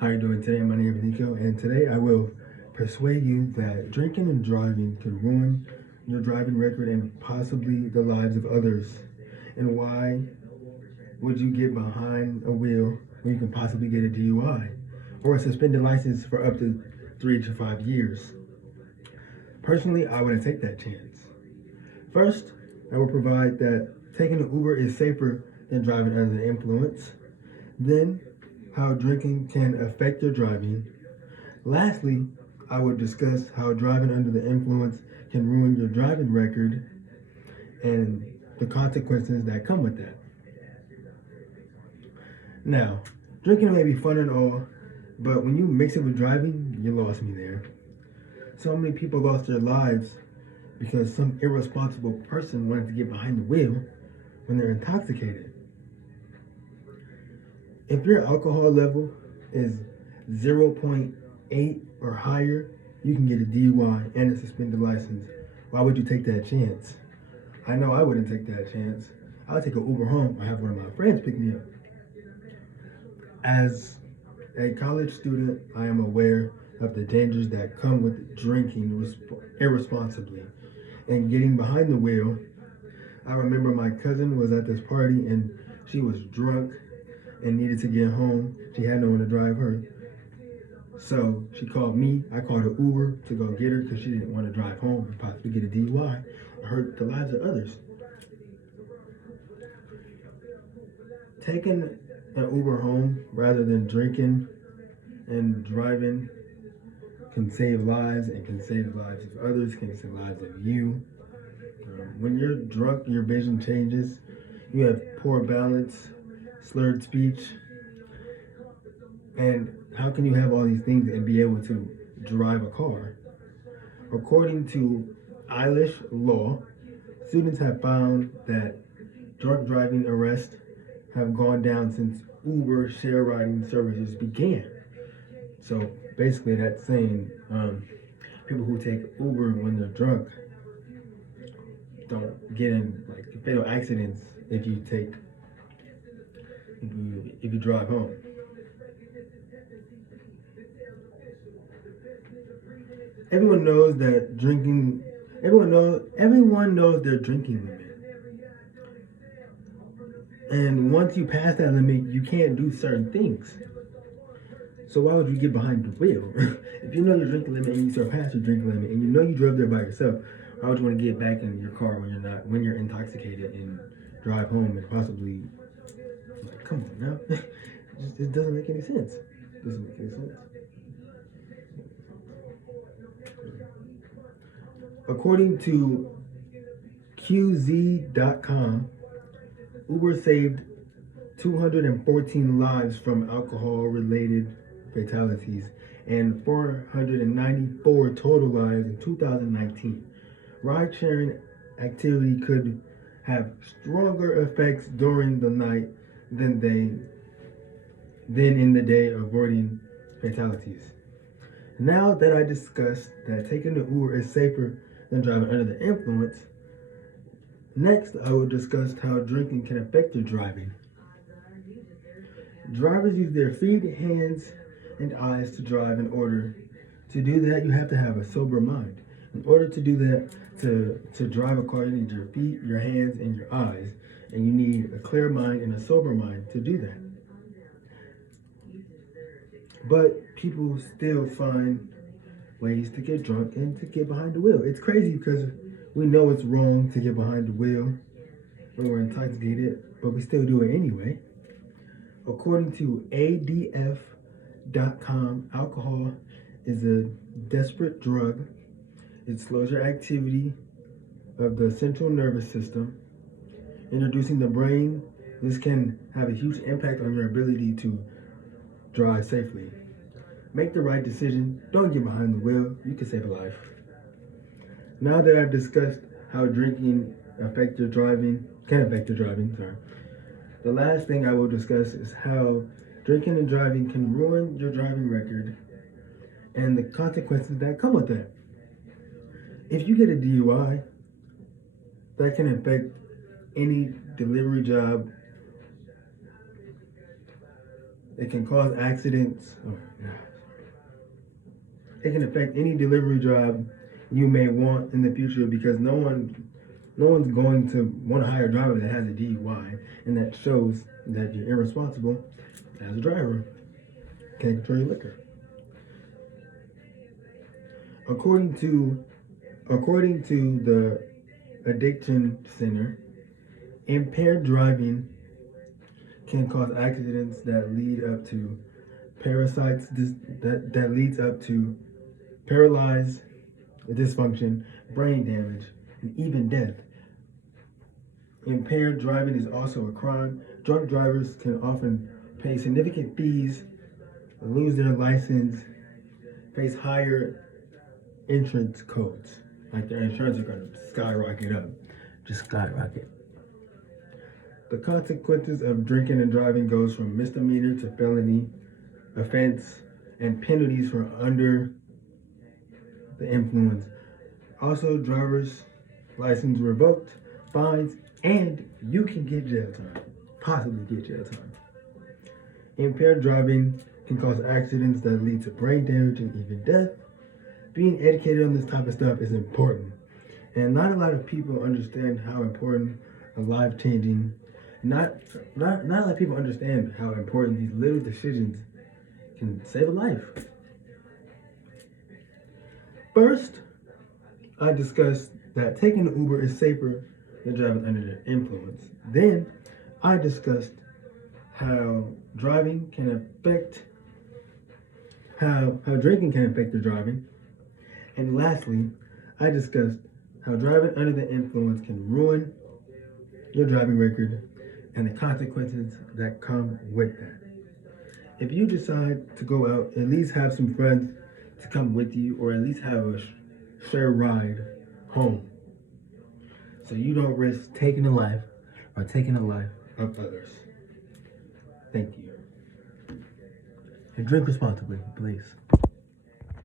How are you doing today? My name is Nico, and today I will persuade you that drinking and driving can ruin your driving record and possibly the lives of others. And why would you get behind a wheel when you can possibly get a DUI or a suspended license for up to 3 to 5 years? Personally, I wouldn't take that chance. First, I will provide that taking an Uber is safer than driving under the influence. Then, how drinking can affect your driving. Lastly, I will discuss how driving under the influence can ruin your driving record and the consequences that come with that. Now, drinking may be fun and all, but when you mix it with driving, you lost me there. So many people lost their lives because some irresponsible person wanted to get behind the wheel when they're intoxicated. If your alcohol level is 0.8 or higher, you can get a DUI and a suspended license. Why would you take that chance? I know I wouldn't take that chance. I would take an Uber home or have one of my friends pick me up. As a college student, I am aware of the dangers that come with drinking irresponsibly and getting behind the wheel. I remember my cousin was at this party and she was drunk and needed to get home. She had no one to drive her. So she called me. I called an Uber to go get her because she didn't want to drive home and possibly get a DUI or hurt the lives of others. Taking an Uber home rather than drinking and driving can save lives and can save the lives of others, can save the lives of you. When you're drunk, your vision changes. You have poor balance, slurred speech. And how can you have all these things and be able to drive a car? According to Irish law, students have found that drunk driving arrests have gone down since Uber share riding services began. So basically that's saying people who take Uber when they're drunk don't get in like fatal accidents if you drive home. Everyone knows that drinking. Everyone knows their drinking limit. And once you pass that limit, you can't do certain things. So why would you get behind the wheel? If you know your drinking limit and you surpass your drinking limit and you know you drove there by yourself, why would you want to get back in your car when you're intoxicated and drive home and possibly like, come on now? It doesn't make any sense. It doesn't make any sense. According to QZ.com, Uber saved 214 lives from alcohol-related fatalities and 494 total lives in 2019. Ride-sharing activity could have stronger effects during the night than in the day, avoiding fatalities. Now that I discussed that taking the Uber is safer than driving under the influence, next I will discuss how drinking can affect your driving. Drivers use their feet, hands, and eyes to drive. In order to do that, you have to have a sober mind. In order to do that, to drive a car, you need your feet, your hands, and your eyes. And you need a clear mind and a sober mind to do that. But people still find ways to get drunk and to get behind the wheel. It's crazy because we know it's wrong to get behind the wheel when we're intoxicated, but we still do it anyway. According to ADF.com, alcohol is a desperate drug. It slows your activity of the central nervous system, introducing the brain. This can have a huge impact on your ability to drive safely. Make the right decision. Don't get behind the wheel. You can save a life. Now that I've discussed how drinking can affect your driving, the last thing I will discuss is how drinking and driving can ruin your driving record and the consequences that come with that. If you get a DUI, that can affect any delivery job It can cause accidents. It can affect any delivery job you may want in the future because no one's going to want to hire a driver that has a DUI and that shows that you're irresponsible as a driver. Can't control your liquor. According to the Addiction Center, impaired driving can cause accidents that lead up to that leads up to paralyzed dysfunction, brain damage, and even death. Impaired driving is also a crime. Drunk drivers can often pay significant fees, lose their license, face higher insurance codes. Like their insurance is going to skyrocket up. Just skyrocket. The consequences of drinking and driving goes from misdemeanor to felony offense and penalties for under the influence. Also, driver's license revoked, fines, and you can get jail time. Possibly get jail time. Impaired driving can cause accidents that lead to brain damage and even death. Being educated on this type of stuff is important. And not a lot of people understand how important a life-changing, not a lot of people understand how important these little decisions can save a life. First, I discussed that taking an Uber is safer than driving under the influence. Then, I discussed how driving can affect, how drinking can affect your driving. And lastly, I discussed how driving under the influence can ruin your driving record and the consequences that come with that. If you decide to go out, at least have some friends to come with you, or at least have a share ride home, so you don't risk taking the life of others. Thank you. And drink responsibly, please.